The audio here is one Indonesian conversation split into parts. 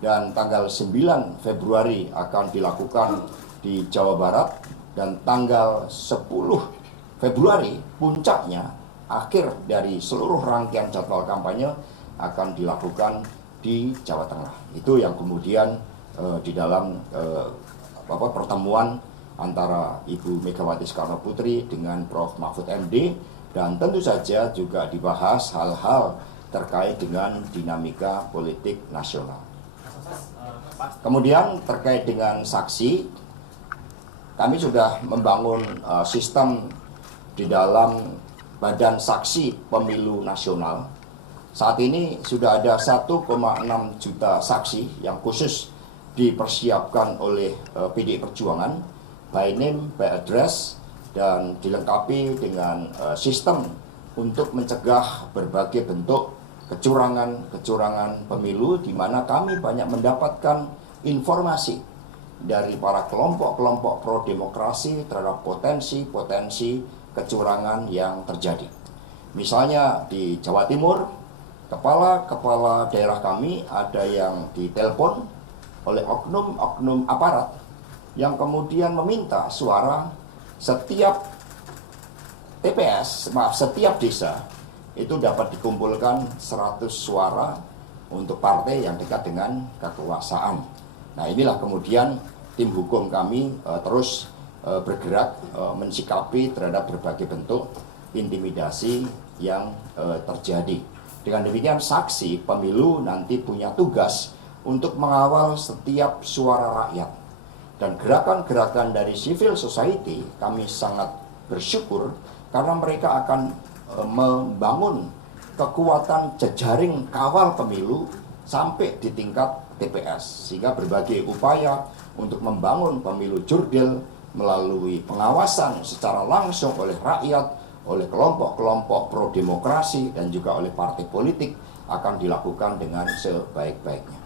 dan tanggal 9 Februari akan dilakukan di Jawa Barat, dan tanggal 10 Februari puncaknya akhir dari seluruh rangkaian jadwal kampanye akan dilakukan di Jawa Tengah. Itu yang kemudian di dalam pertemuan antara Ibu Megawati Soekarno Putri dengan Prof. Mahfud MD, dan tentu saja juga dibahas hal-hal terkait dengan dinamika politik nasional. Kemudian terkait dengan saksi, kami sudah membangun sistem di dalam Badan Saksi Pemilu Nasional. Saat ini sudah ada 1,6 juta saksi yang khusus dipersiapkan oleh PDI Perjuangan, by name, by address, dan dilengkapi dengan sistem untuk mencegah berbagai bentuk kecurangan pemilu, di mana kami banyak mendapatkan informasi dari para kelompok-kelompok pro-demokrasi terhadap potensi kecurangan yang terjadi. Misalnya di Jawa Timur, kepala daerah kami ada yang ditelepon oleh oknum aparat yang kemudian meminta suara setiap TPS, setiap desa itu dapat dikumpulkan 100 suara untuk partai yang dekat dengan kekuasaan. Nah, inilah kemudian tim hukum kami terus bergerak mensikapi terhadap berbagai bentuk intimidasi yang terjadi. Dengan demikian, saksi pemilu nanti punya tugas untuk mengawal setiap suara rakyat. Dan gerakan-gerakan dari civil society kami sangat bersyukur karena mereka akan membangun kekuatan jejaring kawal pemilu sampai di tingkat TPS, sehingga berbagai upaya untuk membangun pemilu jurdil melalui pengawasan secara langsung oleh rakyat, oleh kelompok-kelompok pro-demokrasi, dan juga oleh partai politik akan dilakukan dengan sebaik-baiknya.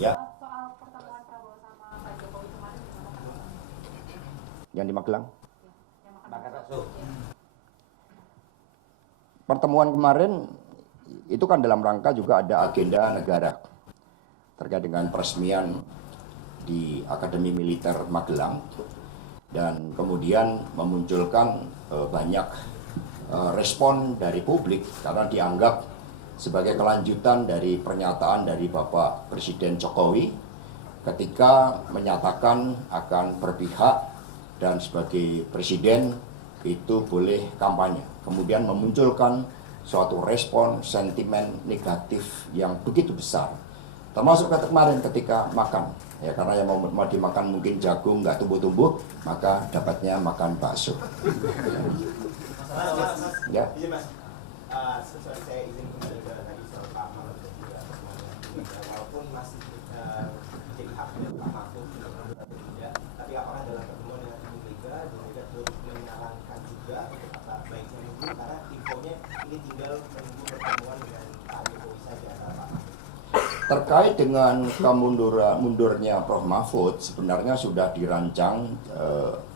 Ya. Soal pertemuan Prabowo sama Pak Jokowi kemarin, Yang di Magelang. Pertemuan kemarin itu kan dalam rangka juga ada agenda negara terkait dengan peresmian di Akademi Militer Magelang, dan kemudian memunculkan banyak respon dari publik karena dianggap sebagai kelanjutan dari pernyataan dari Bapak Presiden Jokowi ketika menyatakan akan berpihak dan sebagai presiden itu boleh kampanye. Kemudian memunculkan suatu respon sentimen negatif yang begitu besar, termasuk kemarin ketika makan, ya, karena yang mau dimakan mungkin jagung nggak tumbuh-tumbuh, maka dapatnya makan bakso. Ya. Sesuai saya izin kembali ke tadi soal Pak Mahfud dan juga walaupun masih menjadi hak dari Pak Mahfud untuk mundur atau tidak, tapi apakah dalam pertemuan dengan Ibu Mega terus menyarankan juga untuk kata baiknya mundur, karena infonya ini tinggal menunggu pertemuan dengan Pak Jokowi saja antara Pak Mahfud. Terkait dengan mundurnya Prof. Mahfud, sebenarnya sudah dirancang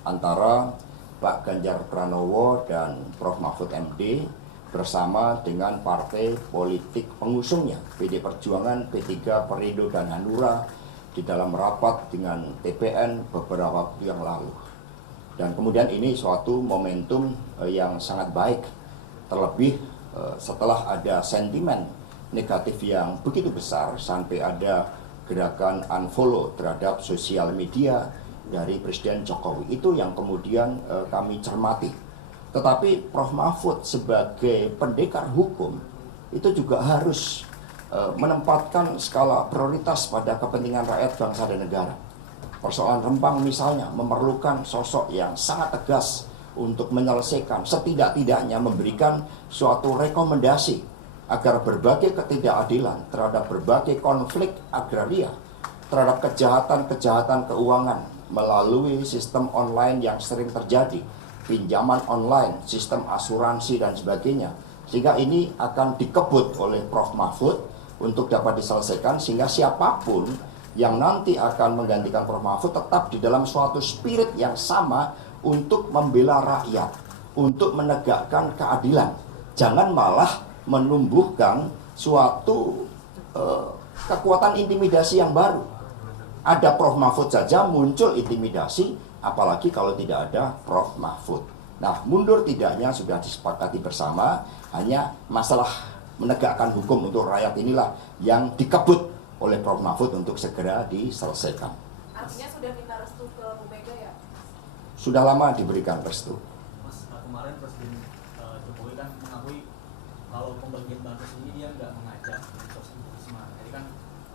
antara Pak Ganjar Pranowo dan Prof. Mahfud MD bersama dengan partai politik pengusungnya, PD Perjuangan, P3, Perindo, dan Hanura, di dalam rapat dengan TPN beberapa waktu yang lalu. Dan kemudian ini suatu momentum yang sangat baik, terlebih setelah ada sentimen negatif yang begitu besar sampai ada gerakan unfollow terhadap sosial media dari Presiden Jokowi. Itu yang kemudian kami cermati. Tetapi Prof. Mahfud sebagai pendekar hukum itu juga harus menempatkan skala prioritas pada kepentingan rakyat, bangsa, dan negara. Persoalan Rempang misalnya memerlukan sosok yang sangat tegas untuk menyelesaikan, setidak-tidaknya memberikan suatu rekomendasi agar berbagai ketidakadilan terhadap berbagai konflik agraria, terhadap kejahatan keuangan melalui sistem online yang sering terjadi, pinjaman online, sistem asuransi, dan sebagainya. Sehingga ini akan dikebut oleh Prof. Mahfud untuk dapat diselesaikan, sehingga siapapun yang nanti akan menggantikan Prof. Mahfud tetap di dalam suatu spirit yang sama untuk membela rakyat, untuk menegakkan keadilan. Jangan malah menumbuhkan suatu kekuatan intimidasi yang baru. Ada Prof Mahfud saja muncul intimidasi, apalagi kalau tidak ada Prof Mahfud. Nah, mundur tidaknya sudah disepakati bersama, hanya masalah menegakkan hukum untuk rakyat inilah yang dikebut oleh Prof Mahfud untuk segera diselesaikan. Artinya sudah minta restu ke Bu Mega ya? Sudah lama diberikan restu. Mas, kemarin Presiden Jokowi kan mengakui kalau pembagian bansos ini dia nggak mengajak bansos Bu Risma. Jadi kan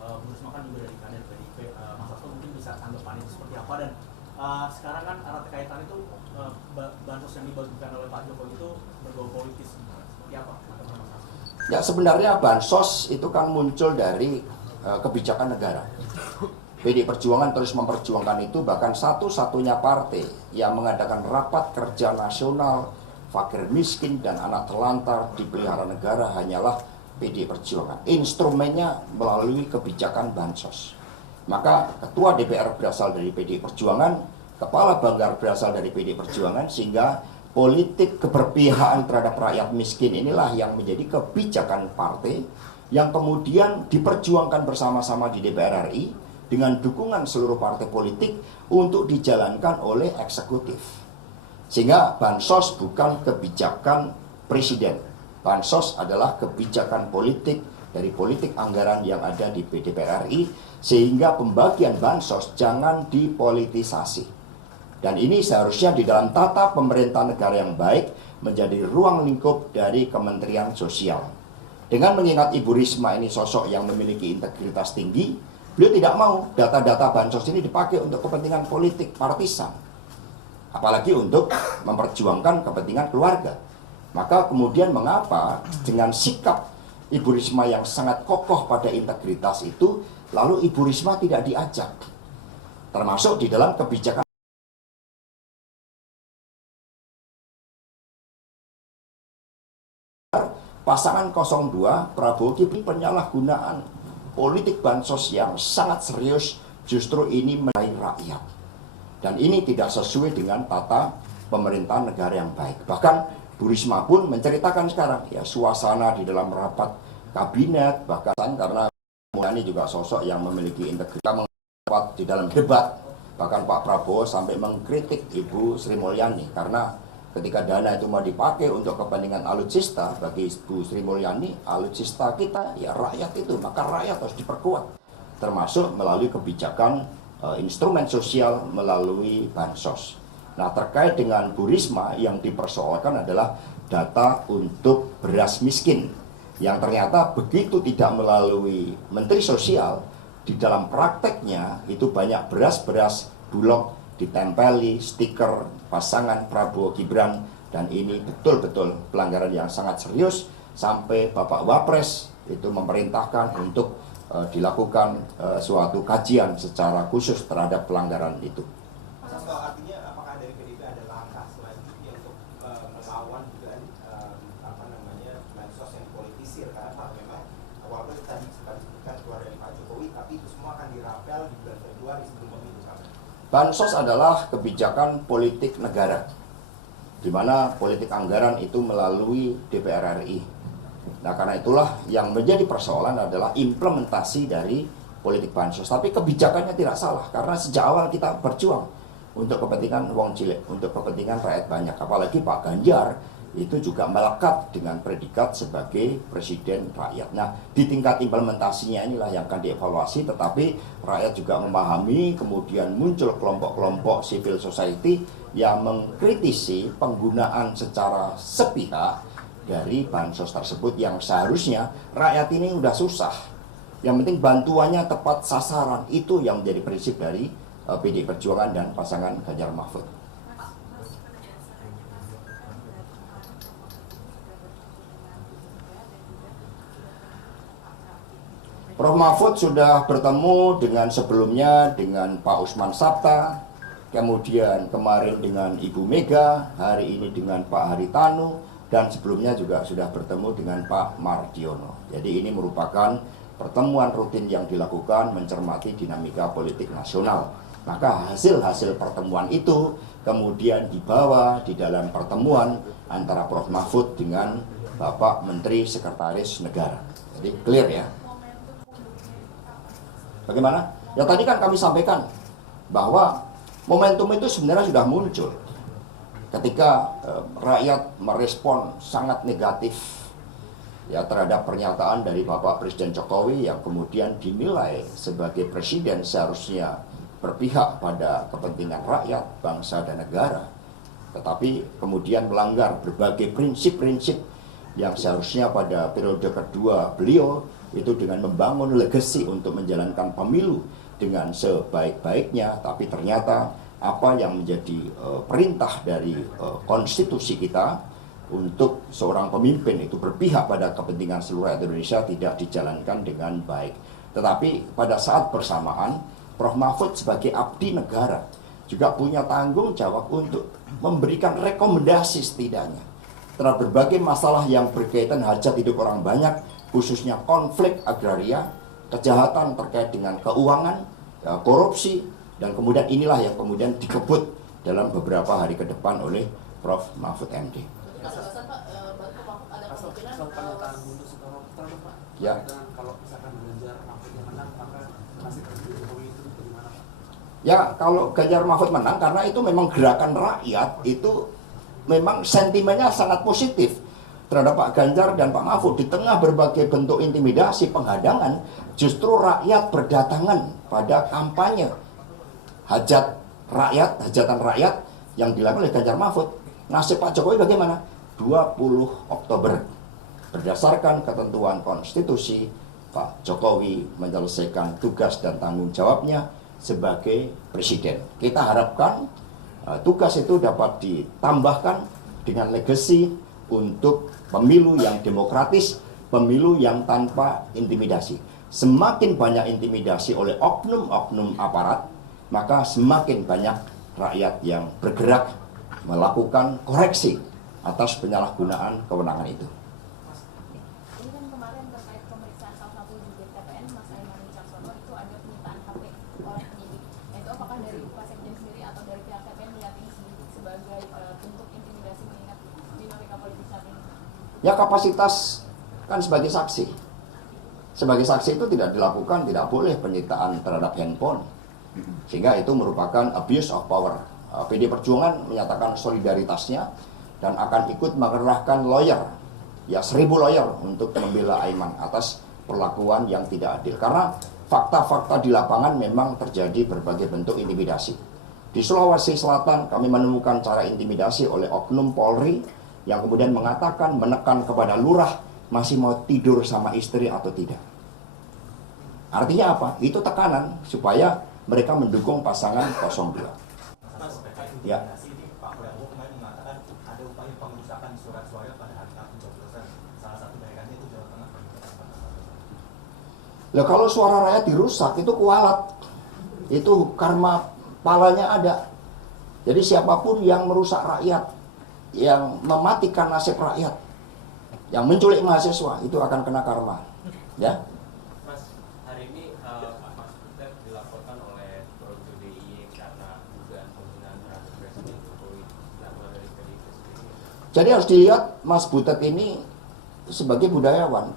Bu Risma kan juga dari kader PDIP, Mas Hasto mungkin bisa tanggapan itu seperti apa, dan sekarang kan erat kaitan itu bansos yang dibagikan oleh Pak Jokowi itu berbau politis. Seperti apa tanggapan Mas Hasto? Ya, sebenarnya bansos itu kan muncul dari kebijakan negara. PD Perjuangan terus memperjuangkan itu, bahkan satu-satunya partai yang mengadakan rapat kerja nasional fakir miskin dan anak terlantar dipelihara negara hanyalah PD Perjuangan. Instrumennya melalui kebijakan bansos. Maka ketua DPR berasal dari PD Perjuangan, kepala banggar berasal dari PD Perjuangan, sehingga politik keberpihakan terhadap rakyat miskin inilah yang menjadi kebijakan partai yang kemudian diperjuangkan bersama-sama di DPR RI dengan dukungan seluruh partai politik untuk dijalankan oleh eksekutif. Sehingga bansos bukan kebijakan presiden. Bansos adalah kebijakan politik dari politik anggaran yang ada di DPR RI, sehingga pembagian bansos jangan dipolitisasi. Dan ini seharusnya di dalam tata pemerintah negara yang baik menjadi ruang lingkup dari Kementerian Sosial. Dengan mengingat Ibu Risma ini sosok yang memiliki integritas tinggi, beliau tidak mau data-data bansos ini dipakai untuk kepentingan politik partisan, apalagi untuk memperjuangkan kepentingan keluarga. Maka kemudian mengapa dengan sikap Ibu Risma yang sangat kokoh pada integritas itu, lalu Ibu Risma tidak diajak, termasuk di dalam kebijakan pasangan 02 Prabowo Gibran. Penyalahgunaan politik bansos yang sangat serius, justru ini meraih rakyat. Dan ini tidak sesuai dengan tata pemerintahan negara yang baik. Bahkan Bu Risma pun menceritakan sekarang, ya, suasana di dalam rapat kabinet, bahkan karena ini juga sosok yang memiliki integritas, di dalam debat, bahkan Pak Prabowo sampai mengkritik Ibu Sri Mulyani, karena ketika dana itu mau dipakai untuk kepentingan alutsista, bagi Bu Sri Mulyani, alutsista kita ya rakyat itu, maka rakyat harus diperkuat, termasuk melalui kebijakan instrumen sosial melalui bansos. Nah, terkait dengan Bu Risma yang dipersoalkan adalah data untuk beras miskin, yang ternyata begitu tidak melalui Menteri Sosial, di dalam prakteknya itu banyak beras-beras Bulog ditempeli stiker pasangan Prabowo Gibran, dan ini betul-betul pelanggaran yang sangat serius, sampai Bapak Wapres itu memerintahkan untuk dilakukan suatu kajian secara khusus terhadap pelanggaran itu. Mas Hasto, artinya apakah dari PDIP ada langkah selanjutnya untuk melawan juga bansos yang dipolitisir, karena memang walaupun tadi sempat disebutkan keluar dari Pak Jokowi, tapi itu semua akan dirapel di bulan Februari sebelum pemilu kan? Bansos adalah kebijakan politik negara, di mana politik anggaran itu melalui DPR RI. Nah, karena itulah yang menjadi persoalan adalah implementasi dari politik bansos. Tapi kebijakannya tidak salah, karena sejak awal kita berjuang untuk kepentingan wong cilik, untuk kepentingan rakyat banyak. Apalagi Pak Ganjar itu juga melekat dengan predikat sebagai presiden rakyat. Nah, di tingkat implementasinya inilah yang akan dievaluasi, tetapi rakyat juga memahami, kemudian muncul kelompok-kelompok civil society yang mengkritisi penggunaan secara sepihak dari bansos tersebut, yang seharusnya rakyat ini udah susah. Yang penting bantuannya tepat sasaran, itu yang menjadi prinsip dari PD Perjuangan dan pasangan Ganjar Mahfud. Prof Mahfud sudah bertemu dengan sebelumnya dengan Pak Usman Sabta, kemudian kemarin dengan Ibu Mega, hari ini dengan Pak Haritanu, dan sebelumnya juga sudah bertemu dengan Pak Mardiono. Jadi ini merupakan pertemuan rutin yang dilakukan mencermati dinamika politik nasional. Maka hasil-hasil pertemuan itu kemudian dibawa di dalam pertemuan antara Prof Mahfud dengan Bapak Menteri Sekretaris Negara. Jadi clear ya. Bagaimana? Ya tadi kan kami sampaikan bahwa momentum itu sebenarnya sudah muncul ketika rakyat merespon sangat negatif ya terhadap pernyataan dari Bapak Presiden Jokowi yang kemudian dinilai sebagai presiden seharusnya berpihak pada kepentingan rakyat, bangsa dan negara, tetapi kemudian melanggar berbagai prinsip-prinsip yang seharusnya pada periode kedua beliau itu dengan membangun legasi untuk menjalankan pemilu dengan sebaik-baiknya, tapi ternyata apa yang menjadi perintah dari konstitusi kita untuk seorang pemimpin itu berpihak pada kepentingan seluruh rakyat Indonesia tidak dijalankan dengan baik. Tetapi pada saat bersamaan, Prof. Mahfud sebagai abdi negara juga punya tanggung jawab untuk memberikan rekomendasi setidaknya terhadap berbagai masalah yang berkaitan hajat hidup orang banyak, khususnya konflik agraria, kejahatan terkait dengan keuangan, korupsi, dan kemudian inilah yang kemudian dikebut dalam beberapa hari ke depan oleh Prof. Mahfud MD. Mas-masan Pak, Bang Mahfud ada kemungkinan pernyataan Bunda Soekarno Putra Pak. Ya. Dan kalau misalkan Ganjar Mahfud yang menang, maka nasib Presiden Jokowi itu bagaimana Pak? Ya, kalau Ganjar Mahfud menang karena itu memang gerakan rakyat itu memang sentimennya sangat positif terhadap Pak Ganjar dan Pak Mahfud. Di tengah berbagai bentuk intimidasi, penghadangan, justru rakyat berdatangan pada kampanye hajat rakyat, hajatan rakyat yang dilakukan oleh Ganjar Mahfud. Nasib Pak Jokowi bagaimana? 20 Oktober. Berdasarkan ketentuan konstitusi, Pak Jokowi menyelesaikan tugas dan tanggung jawabnya sebagai presiden. Kita harapkan tugas itu dapat ditambahkan dengan legasi untuk pemilu yang demokratis, pemilu yang tanpa intimidasi. Semakin banyak intimidasi oleh oknum-oknum aparat, maka semakin banyak rakyat yang bergerak melakukan koreksi atas penyalahgunaan kewenangan itu. Ini kan kemarin terkait pemeriksaan salah satu jubir TPN, Mas Aiman Wicaksono, itu ada penyitaan HP oleh penyidik. Itu apakah dari Pak Sekjen sendiri atau dari pihak TPN melihat ini sebagai bentuk intimidasi mengingat dinamika politik saat ini? Ya kapasitas kan sebagai saksi. Sebagai saksi itu tidak dilakukan, tidak boleh penyitaan terhadap handphone. Sehingga itu merupakan abuse of power. PD Perjuangan menyatakan solidaritasnya dan akan ikut mengerahkan lawyer, ya 1000 lawyer untuk membela Aiman atas perlakuan yang tidak adil. Karena fakta-fakta di lapangan memang terjadi berbagai bentuk intimidasi. Di Sulawesi Selatan kami menemukan cara intimidasi oleh oknum Polri yang kemudian mengatakan menekan kepada lurah masih mau tidur sama istri atau tidak. Artinya apa? Itu tekanan supaya mereka mendukung pasangan 02. Mas, terkait Ya. intimidasi ini, Pak Prabowo kemarin mengatakan ada upaya pengerusakan surat suara pada hari pencoblosan. Salah satu daerahnya itu Jawa Tengah. Lah kalau suara rakyat dirusak itu kualat. Itu karma palanya ada. Jadi siapapun yang merusak rakyat, yang mematikan nasib rakyat, yang menculik mahasiswa itu akan kena karma. Ya. Mas, hari ini Mas Butet dilaporkan oleh Projo DIY karena dugaan penghinaan terhadap Presiden Jokowi dilakukan dari PDIP sendiri. Jadi harus dilihat Mas Butet ini sebagai budayawan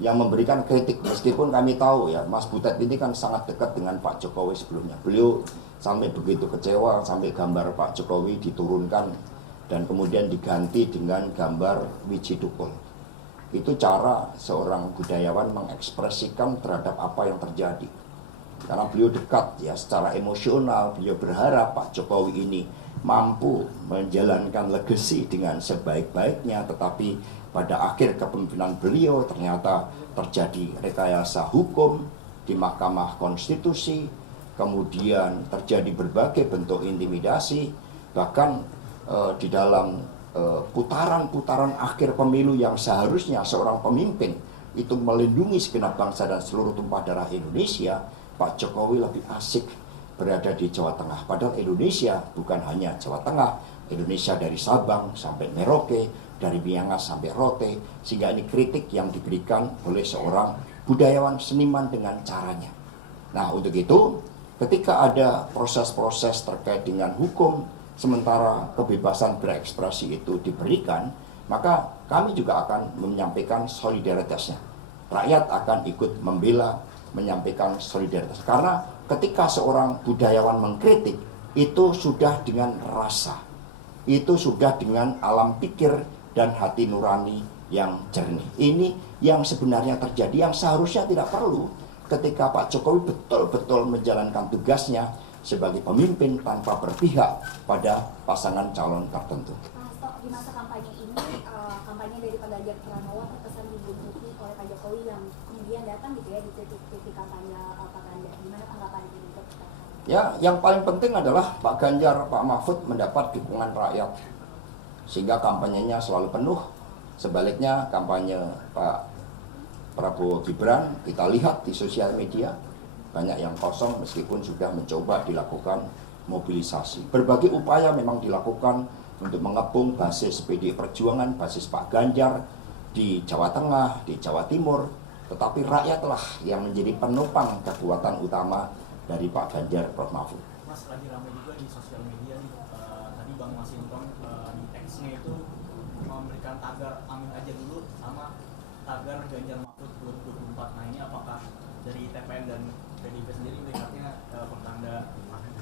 yang memberikan kritik, meskipun kami tahu ya Mas Butet ini kan sangat dekat dengan Pak Jokowi sebelumnya. Beliau sampai begitu kecewa sampai gambar Pak Jokowi diturunkan dan kemudian diganti dengan gambar Wiji Tukul. Itu cara seorang budayawan mengekspresikan terhadap apa yang terjadi. Karena beliau dekat ya secara emosional, beliau berharap Pak Jokowi ini mampu menjalankan legasi dengan sebaik-baiknya, tetapi pada akhir kepemimpinan beliau ternyata terjadi rekayasa hukum di Mahkamah Konstitusi, kemudian terjadi berbagai bentuk intimidasi, bahkan di dalam putaran-putaran akhir pemilu yang seharusnya seorang pemimpin itu melindungi segenap bangsa dan seluruh tumpah darah Indonesia, Pak Jokowi lebih asik berada di Jawa Tengah. Padahal Indonesia bukan hanya Jawa Tengah, Indonesia dari Sabang sampai Merauke, dari Miangas sampai Rote, sehingga ini kritik yang diberikan oleh seorang budayawan seniman dengan caranya. Nah untuk itu, ketika ada proses-proses terkait dengan hukum, sementara kebebasan berekspresi itu diberikan, maka kami juga akan menyampaikan solidaritasnya. Rakyat akan ikut membela menyampaikan solidaritas. Karena ketika seorang budayawan mengkritik, itu sudah dengan rasa, itu sudah dengan alam pikir dan hati nurani yang jernih. Ini yang sebenarnya terjadi, yang seharusnya tidak perlu ketika Pak Jokowi betul-betul menjalankan tugasnya sebagai pemimpin tanpa berpihak pada pasangan calon tertentu. Pak Hasto, di masa kampanye ini, kampanye dari Pak Ganjar Pranowo terkesan dibuntuti oleh Pak Jokowi yang kemudian datang gitu ya di titik-titik kampanye Pak Ganjar. Gimana tanggapan ini? Ya, yang paling penting adalah Pak Ganjar, Pak Mahfud mendapat dukungan rakyat sehingga kampanyenya selalu penuh. Sebaliknya kampanye Pak Prabowo Gibran kita lihat di sosial media banyak yang kosong meskipun sudah mencoba dilakukan mobilisasi. Berbagai upaya memang dilakukan untuk mengepung basis PD Perjuangan, basis Pak Ganjar di Jawa Tengah, di Jawa Timur. Tetapi rakyatlah yang menjadi penopang kekuatan utama dari Pak Ganjar, Prof. Mahfud. Mas, lagi ramai juga di sosial media nih, tadi Bang Masinton di teksnya itu memberikan tagar amin aja dulu sama tagar Ganjar Mahfud 2024. Nah ini apakah dari TPN dan PDIP sendiri melihatnya pertanda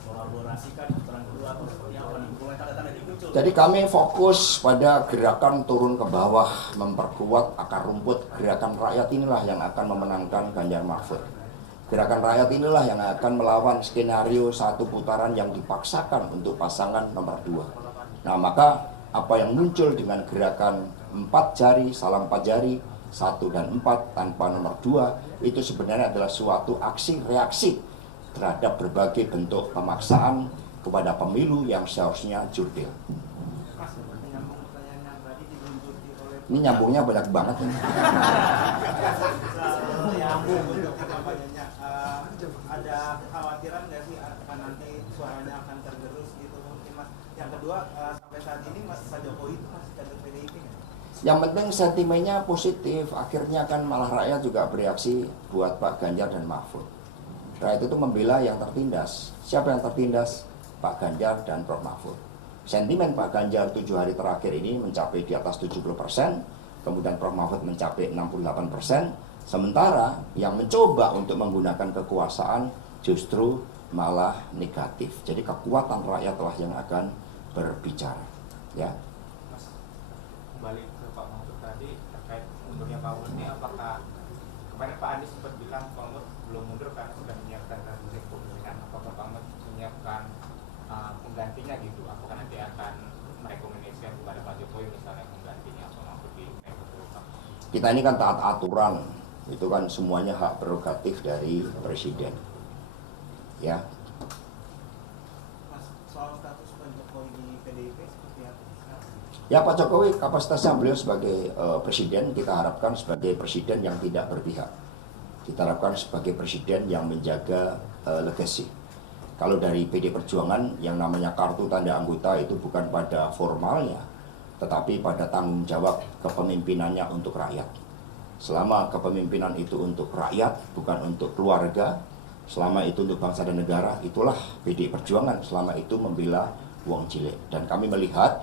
kolaborasi kan putaran kedua atau seperti apa nih? Mulai tanda-tanda muncul. Jadi kami fokus pada gerakan turun ke bawah, memperkuat akar rumput. Gerakan rakyat inilah yang akan memenangkan Ganjar Mahfud. Gerakan rakyat inilah yang akan melawan skenario satu putaran yang dipaksakan untuk pasangan nomor 2. Nah maka apa yang muncul dengan gerakan 4 jari, salam 4 jari, 1 dan 4 tanpa nomor 2 itu sebenarnya adalah suatu aksi reaksi terhadap berbagai bentuk pemaksaan kepada pemilu yang seharusnya jurdil. Mas, menyambung pertanyaan yang tadi dibuntuti oleh Ini nyambungnya banyak banget ini. Nyambung untuk kampanyenya. Ada kekhawatiran nggak sih akan nanti suaranya akan tergerus gitu mungkin Mas? Yang kedua, sampai saat ini Mas Pak Jokowi itu masih kader PDIP nggak? Yang penting sentimennya positif, akhirnya kan malah rakyat juga bereaksi buat Pak Ganjar dan Mahfud. Rakyat itu membela yang tertindas. Siapa yang tertindas? Pak Ganjar dan Prof. Mahfud. Sentimen Pak Ganjar 7 hari terakhir ini mencapai di atas 70%, kemudian Prof. Mahfud mencapai 68%, sementara yang mencoba untuk menggunakan kekuasaan justru malah negatif. Jadi kekuatan rakyatlah yang akan berbicara. Ya. Mas, kembali ke Pak Mahfud tadi terkait mundurnya Pak Mahfud ini, apakah kemarin Pak Anies sempat bilang Pak Mahfud belum mundur karena sudah menyiapkan transaksi kepemimpinan, apakah Pak Mahfud menyiapkan penggantinya gitu? Apakah nanti akan merekomendasikan kepada Pak Jokowi misalnya penggantinya Pak Mahfud di Menko Polhukam? Kita ini kan taat aturan, itu kan semuanya hak prerogatif dari Presiden. Ya. Mas, soal status Pak Jokowi di PDIP seperti apa? Ya Pak Jokowi kapasitasnya beliau sebagai presiden, kita harapkan sebagai presiden yang tidak berpihak. Kita harapkan sebagai presiden yang menjaga legasi. Kalau dari PD Perjuangan yang namanya kartu tanda anggota itu bukan pada formalnya, tetapi pada tanggung jawab kepemimpinannya untuk rakyat. Selama kepemimpinan itu untuk rakyat, bukan untuk keluarga, selama itu untuk bangsa dan negara, itulah PD Perjuangan, selama itu membela wong cilik. Dan kami melihat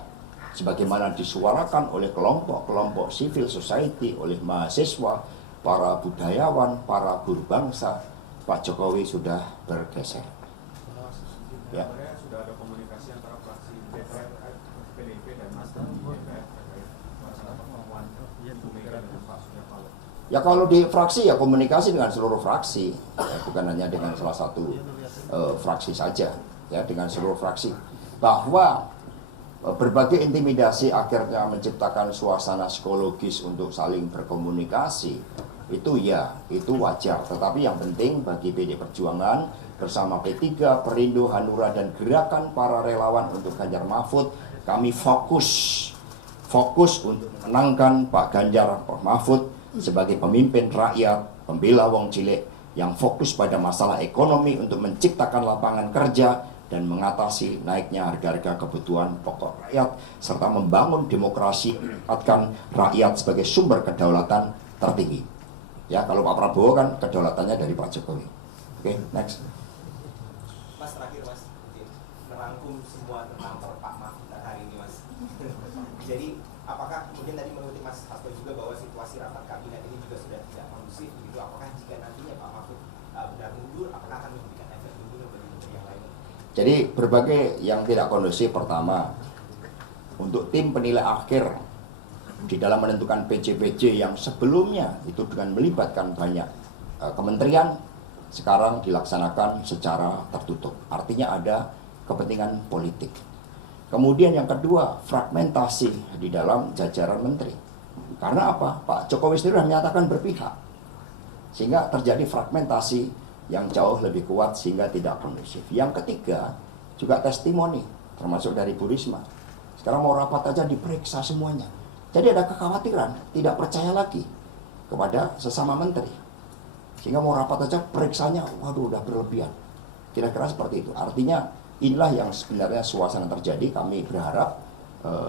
sebagaimana disuarakan oleh kelompok-kelompok civil society, oleh mahasiswa, para budayawan, para buruh bangsa, Pak Jokowi sudah bergeser. Ya. Sebenarnya sudah ada komunikasi antara fraksi DPR, PDIP dan Nasdem di DPR terkait masalah pertemuan Ibu Mega dengan Pak Surya Paloh. Ya kalau di fraksi ya komunikasi dengan seluruh fraksi, ya, bukan hanya dengan salah satu fraksi saja, ya dengan seluruh fraksi. Bahwa berbagai intimidasi akhirnya menciptakan suasana psikologis untuk saling berkomunikasi, itu ya, itu wajar. Tetapi yang penting bagi PD Perjuangan bersama P3, Perindo, Hanura, dan gerakan para relawan untuk Ganjar Mahfud, kami fokus untuk menangkan Pak Ganjar, Prof. Mahfud sebagai pemimpin rakyat, pembela wong cilik yang fokus pada masalah ekonomi untuk menciptakan lapangan kerja dan mengatasi naiknya harga-harga kebutuhan pokok rakyat, serta membangun demokrasi, menempatkan rakyat sebagai sumber kedaulatan tertinggi. Ya, kalau Pak Prabowo kan kedaulatannya dari Pak Jokowi. Oke, next. Mas, terakhir Mas, merangkum semua tentang Pak Mahfud hari ini Mas. Jadi apakah kemudian tadi mengutip Mas Hasto juga bahwa situasi rapat kabinet ini juga sudah tidak kondusif begitu? Apakah jika nantinya Pak Mahfud benar mundur, apakah akan memberikan efek mundur bagi menteri yang lain? Jadi berbagai yang tidak kondusif, pertama untuk tim penilai akhir di dalam menentukan PJ-PJ yang sebelumnya itu dengan melibatkan banyak kementerian, sekarang dilaksanakan secara tertutup. Artinya ada kepentingan politik. Kemudian yang kedua, fragmentasi di dalam jajaran menteri. Karena apa? Pak Jokowi sendiri sudah menyatakan berpihak. Sehingga terjadi fragmentasi yang jauh lebih kuat sehingga tidak kondusif. Yang ketiga, juga testimoni, termasuk dari Bu Risma. Sekarang mau rapat aja diperiksa semuanya. Jadi ada kekhawatiran, tidak percaya lagi kepada sesama menteri. Sehingga mau rapat aja periksanya, waduh udah berlebihan. Kira-kira seperti itu. Artinya inilah yang sebenarnya suasana terjadi. Kami berharap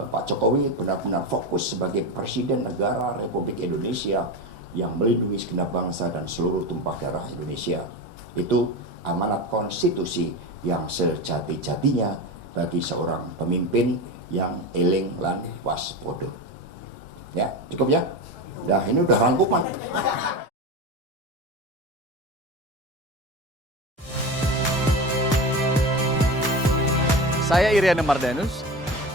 Pak Jokowi benar-benar fokus sebagai Presiden Negara Republik Indonesia yang melindungi segenap bangsa dan seluruh tumpah darah Indonesia. Itu amanat konstitusi yang sejati-jatinya bagi seorang pemimpin yang eling lan waspada. Ya, cukup ya? Nah, ini udah rangkuman. Saya Iriana Mardanus.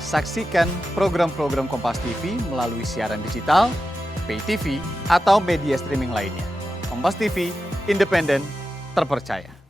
Saksikan program-program Kompas TV melalui siaran digital, pay TV, atau media streaming lainnya. Kompas TV, independen, terpercaya.